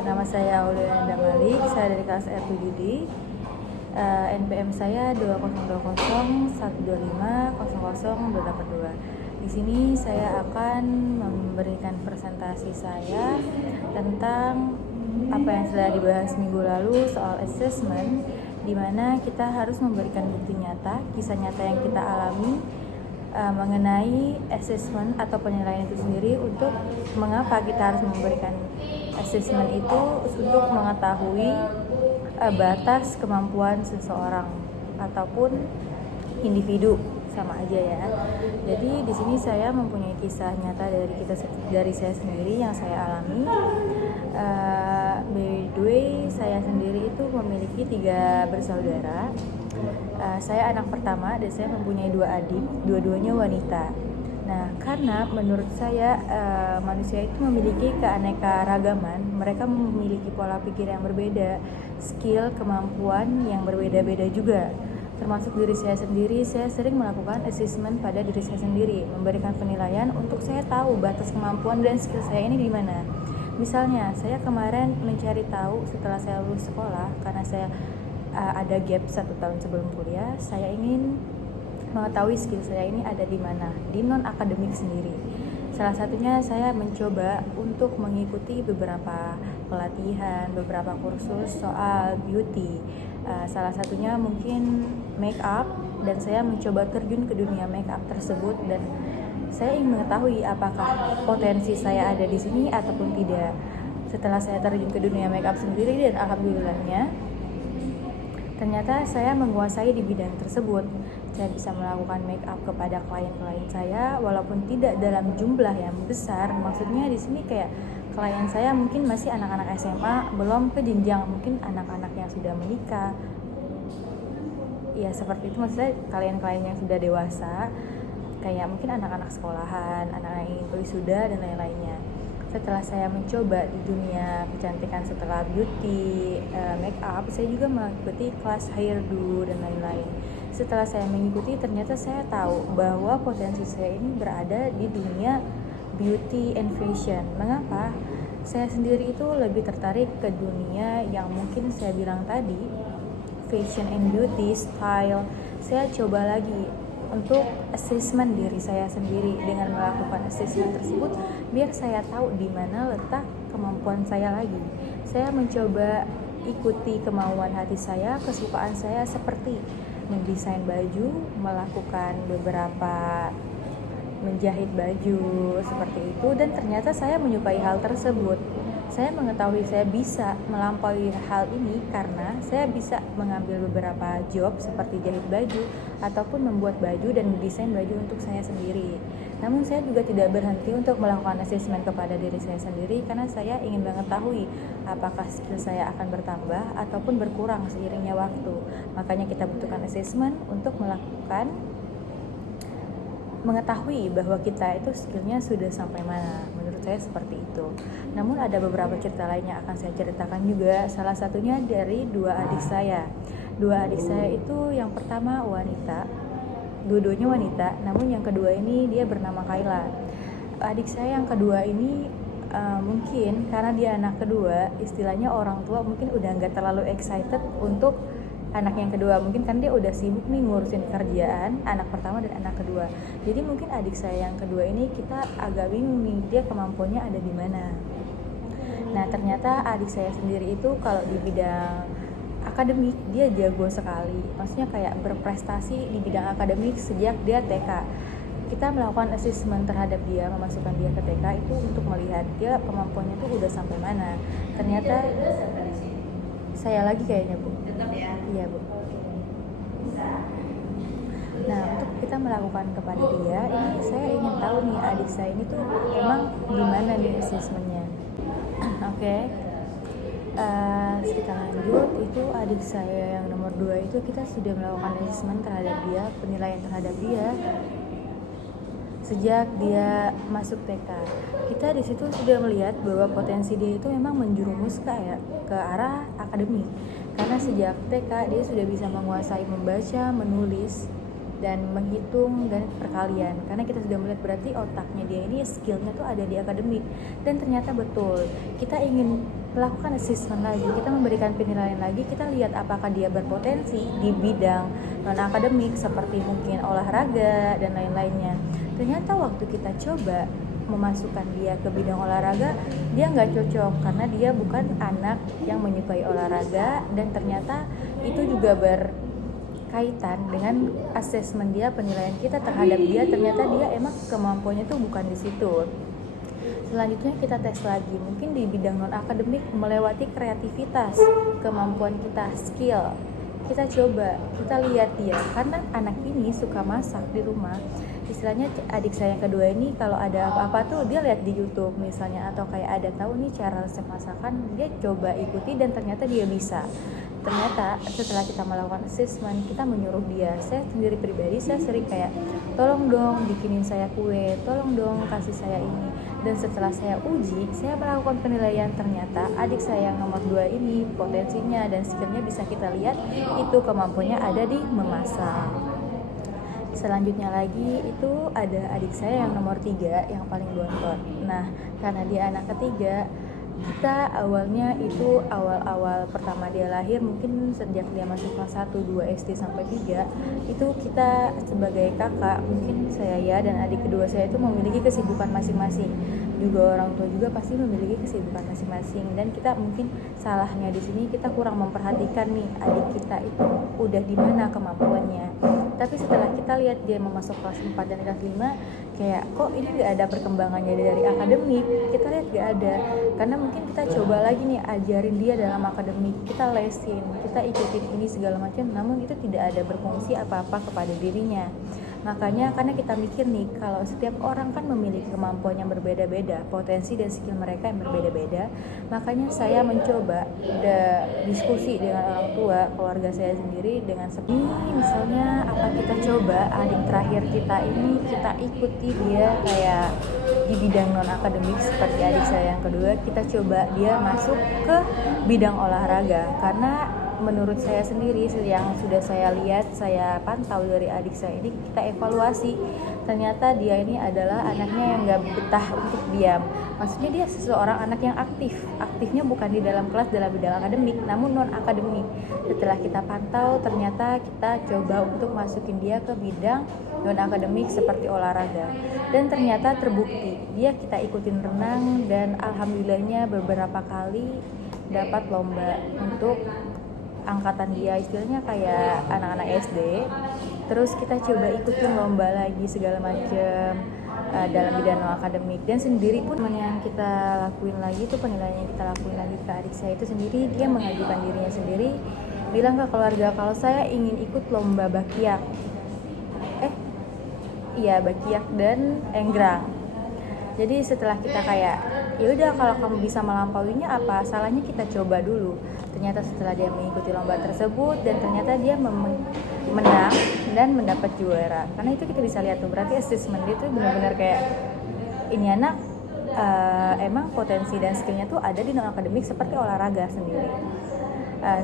nama saya Aulianda Malik, saya dari kelas R7D. NPM saya 202012500282. Di sini saya akan memberikan presentasi saya tentang apa yang sudah dibahas minggu lalu soal assessment, di mana kita harus memberikan bukti nyata, kisah nyata yang kita alami mengenai assessment atau penilaian itu sendiri, untuk mengapa kita harus memberikan assessment itu untuk mengetahui batas kemampuan seseorang ataupun individu, sama aja ya. Jadi di sini saya mempunyai kisah nyata dari saya sendiri yang saya alami. By the way, saya sendiri itu memiliki 3 bersaudara. Saya anak pertama dan saya mempunyai 2 adik, dua-duanya wanita. Nah, karena menurut saya manusia itu memiliki keanekaragaman, mereka memiliki pola pikir yang berbeda, skill, kemampuan yang berbeda-beda juga. Termasuk diri saya sendiri, saya sering melakukan assessment pada diri saya sendiri, memberikan penilaian untuk saya tahu batas kemampuan dan skill saya ini di mana. Misalnya, saya kemarin mencari tahu setelah saya lulus sekolah, karena saya ada gap 1 tahun sebelum kuliah, saya ingin mengetahui skill saya ini ada di mana, di non-akademik sendiri. Salah satunya saya mencoba untuk mengikuti beberapa pelatihan, beberapa kursus soal beauty. Salah satunya mungkin make up, dan saya mencoba terjun ke dunia make up tersebut, dan saya ingin mengetahui apakah potensi saya ada di sini ataupun tidak. Setelah saya terjun ke dunia make up sendiri, dan alhamdulillahnya ternyata saya menguasai di bidang tersebut. Saya bisa melakukan make up kepada klien-klien saya walaupun tidak dalam jumlah yang besar. Maksudnya di sini kayak klien saya mungkin masih anak-anak SMA, belum ke jenjang mungkin anak-anak yang sudah menikah. Ya seperti itu, maksudnya klien-klien yang sudah dewasa, kayak mungkin anak-anak sekolahan, anak-anak yang ingin wisuda dan lain-lainnya. Setelah saya mencoba di dunia kecantikan setelah beauty, make up, saya juga mengikuti kelas hairdo dan lain-lain. Setelah saya mengikuti, ternyata saya tahu bahwa potensi saya ini berada di dunia beauty and fashion. Mengapa? Saya sendiri itu lebih tertarik ke dunia yang mungkin saya bilang tadi, fashion and beauty, style. Saya coba lagi untuk assessment diri saya sendiri dengan melakukan assessment tersebut, biar saya tahu di mana letak kemampuan saya lagi. Saya mencoba ikuti kemauan hati saya, kesukaan saya, seperti mendesain baju, melakukan beberapa menjahit baju seperti itu, dan ternyata saya menyukai hal tersebut. Saya mengetahui saya bisa melampaui hal ini karena saya bisa mengambil beberapa job seperti jahit baju ataupun membuat baju dan mendesain baju untuk saya sendiri. Namun saya juga tidak berhenti untuk melakukan assessment kepada diri saya sendiri, karena saya ingin mengetahui apakah skill saya akan bertambah ataupun berkurang seiringnya waktu. Makanya kita butuhkan assessment untuk mengetahui bahwa kita itu skillnya sudah sampai mana. Menurut saya seperti itu. Namun ada beberapa cerita lain yang akan saya ceritakan juga. Salah satunya dari 2 adik saya. 2 adik saya itu yang pertama wanita, dua-duanya wanita. Namun yang kedua ini dia bernama Kayla. Adik saya yang kedua ini mungkin karena dia anak kedua, istilahnya orang tua mungkin udah nggak terlalu excited untuk anak yang kedua, mungkin kan dia udah sibuk nih ngurusin kerjaan anak pertama dan anak kedua. Jadi mungkin adik saya yang kedua ini kita agak bingung nih, dia kemampuannya ada di mana. Nah, ternyata adik saya sendiri itu kalau di bidang akademik dia jago sekali. Maksudnya kayak berprestasi di bidang akademik sejak dia TK. Kita melakukan assessment terhadap dia, memasukkan dia ke TK itu untuk melihat dia kemampuannya tuh udah sampai mana. Ternyata saya lagi kayaknya, Bu. Tetap ya? Iya, Bu. Nah, untuk kita melakukan kepada dia, ini saya ingin tahu nih adik saya ini tuh emang gimana nih assessmentnya. Oke. Kita lanjut. Itu adik saya yang nomor 2 itu kita sudah melakukan assessment terhadap dia, penilaian terhadap dia sejak dia masuk TK. Kita di situ sudah melihat bahwa potensi dia itu memang menjerumus ke arah akademik. Karena sejak TK dia sudah bisa menguasai membaca, menulis, dan menghitung dan perkalian. Karena kita sudah melihat berarti otaknya dia ini skillnya tuh ada di akademik. Dan ternyata betul. Kita ingin melakukan assessment lagi, kita memberikan penilaian lagi, kita lihat apakah dia berpotensi di bidang non akademik seperti mungkin olahraga dan lain-lainnya. Ternyata waktu kita coba memasukkan dia ke bidang olahraga, dia nggak cocok karena dia bukan anak yang menyukai olahraga, dan ternyata itu juga berkaitan dengan asesmen dia, penilaian kita terhadap dia. Ternyata dia emang kemampuannya tuh bukan di situ. Selanjutnya kita tes lagi, mungkin di bidang non akademik melewati kreativitas, kemampuan kita, skill. Kita coba, kita lihat dia, karena anak ini suka masak di rumah. Istilahnya adik saya yang kedua ini kalau ada apa-apa tuh dia lihat di YouTube misalnya, atau kayak ada tahu nih cara resep masakan, dia coba ikuti dan ternyata dia bisa. Ternyata setelah kita melakukan assessment, kita menyuruh dia, saya sendiri pribadi saya sering kayak, tolong dong bikinin saya kue, tolong dong kasih saya ini. Dan setelah saya uji, saya melakukan penilaian, ternyata adik saya yang nomor 2 ini potensinya dan skillnya bisa kita lihat itu kemampuannya ada di memasak. Selanjutnya lagi itu ada adik saya yang nomor 3 yang paling bontot. Nah, karena dia anak ketiga, kita awalnya itu awal-awal pertama dia lahir, mungkin sejak dia masuk kelas 1, 2 SD sampai 3, itu kita sebagai kakak, mungkin saya ya dan adik kedua saya itu memiliki kesibukan masing-masing. Juga orang tua juga pasti memiliki kesibukan masing-masing, dan kita mungkin salahnya di sini kita kurang memperhatikan nih adik kita itu udah di mana kemampuannya. Tapi setelah kita lihat dia memasuk kelas 4 dan kelas 5, kayak kok ini gak ada perkembangannya dari akademik, kita lihat gak ada, karena mungkin kita coba lagi nih ajarin dia dalam akademik, kita lesin, kita ikutin ini segala macam, namun itu tidak ada berfungsi apa-apa kepada dirinya. Makanya karena kita mikir nih, kalau setiap orang kan memiliki kemampuan yang berbeda-beda, potensi dan skill mereka yang berbeda-beda, makanya saya mencoba diskusi dengan orang tua, keluarga saya sendiri dengan seperti misalnya apa kita coba adik terakhir kita ini kita ikuti dia kayak di bidang non akademik seperti adik saya yang kedua, kita coba dia masuk ke bidang olahraga. Karena menurut saya sendiri yang sudah saya lihat, saya pantau dari adik saya ini, kita evaluasi, ternyata dia ini adalah anaknya yang gak betah untuk diam. Maksudnya dia seseorang anak yang aktifnya bukan di dalam kelas dalam bidang akademik, namun non akademik. Setelah kita pantau, ternyata kita coba untuk masukin dia ke bidang non akademik seperti olahraga, dan ternyata terbukti dia kita ikutin renang, dan alhamdulillahnya beberapa kali dapat lomba untuk angkatan dia, istilahnya kayak anak-anak SD. Terus kita coba ikutin lomba lagi segala macam dalam bidang non akademik, dan sendiri pun yang kita lakuin lagi itu penilaian yang kita lakuin lagi ke adik saya itu sendiri, dia mengajukan dirinya sendiri, bilang ke keluarga kalau saya ingin ikut lomba bakiak bakiak dan enggrang. Jadi setelah kita kayak ya udah, kalau kamu bisa melampauinya apa salahnya kita coba dulu. Ternyata setelah dia mengikuti lomba tersebut dan ternyata dia menang dan mendapat juara. Karena itu kita bisa lihat tuh, berarti assessment dia tuh benar-benar kayak ini anak emang potensi dan skillnya tuh ada di non akademik seperti olahraga sendiri.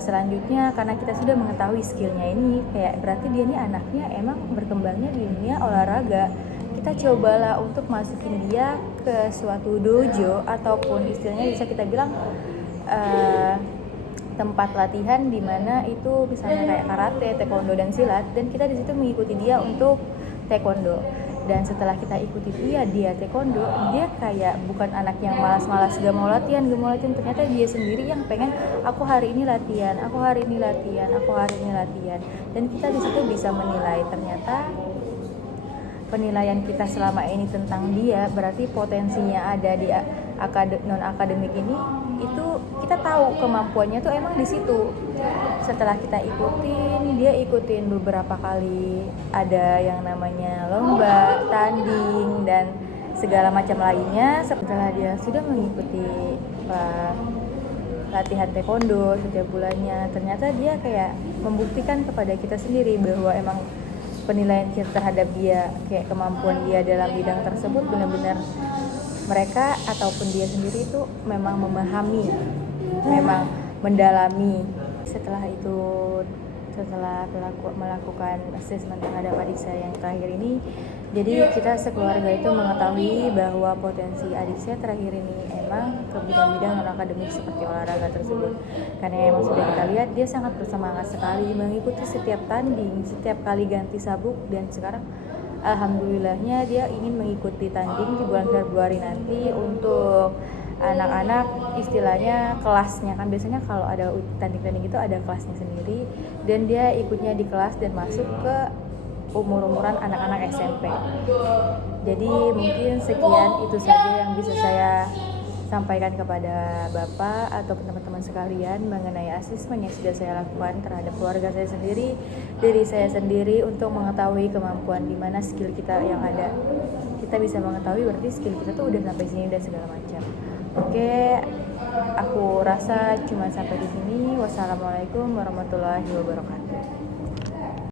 Selanjutnya karena kita sudah mengetahui skillnya ini, kayak berarti dia ini anaknya emang berkembangnya di dunia olahraga. Kita cobalah untuk masukin dia ke suatu dojo ataupun istilahnya bisa kita bilang tempat latihan di mana itu misalnya kayak karate, taekwondo dan silat, dan kita di situ mengikuti dia untuk taekwondo. Dan setelah kita ikuti dia taekwondo, dia kayak bukan anak yang malas-malas gak mau latihan, ternyata dia sendiri yang pengen aku hari ini latihan. Dan kita di situ bisa menilai, ternyata penilaian kita selama ini tentang dia berarti potensinya ada di non akademik ini, itu kita tahu kemampuannya tuh emang di situ. Setelah kita dia ikutin beberapa kali ada yang namanya lomba, tanding dan segala macam lainnya. Setelah dia sudah mengikuti latihan taekwondo setiap bulannya, ternyata dia kayak membuktikan kepada kita sendiri bahwa emang penilaian kita terhadap dia, kayak kemampuan dia dalam bidang tersebut benar-benar mereka ataupun dia sendiri itu memang memahami, memang mendalami. Setelah melakukan assessment terhadap adik saya yang terakhir ini, Jadi kita sekeluarga itu mengetahui bahwa potensi adik saya terakhir ini emang ke bidang-bidang non akademik seperti olahraga tersebut. Karena emang sudah kita lihat dia sangat bersemangat sekali mengikuti setiap tanding, setiap kali ganti sabuk, dan sekarang alhamdulillahnya dia ingin mengikuti tanding di bulan Februari nanti untuk anak-anak, istilahnya kelasnya. Kan biasanya kalau ada tanding-tanding itu ada kelasnya sendiri, dan dia ikutnya di kelas dan masuk ke umur-umuran anak-anak SMP. Jadi mungkin sekian itu saja yang bisa saya sampaikan kepada Bapak atau teman-teman sekalian mengenai asesmen yang sudah saya lakukan terhadap keluarga saya sendiri, diri saya sendiri, untuk mengetahui kemampuan di mana skill kita yang ada. Kita bisa mengetahui berarti skill kita tuh udah sampai sini dan segala macam. Oke, aku rasa cuma sampai di sini. Wassalamualaikum warahmatullahi wabarakatuh.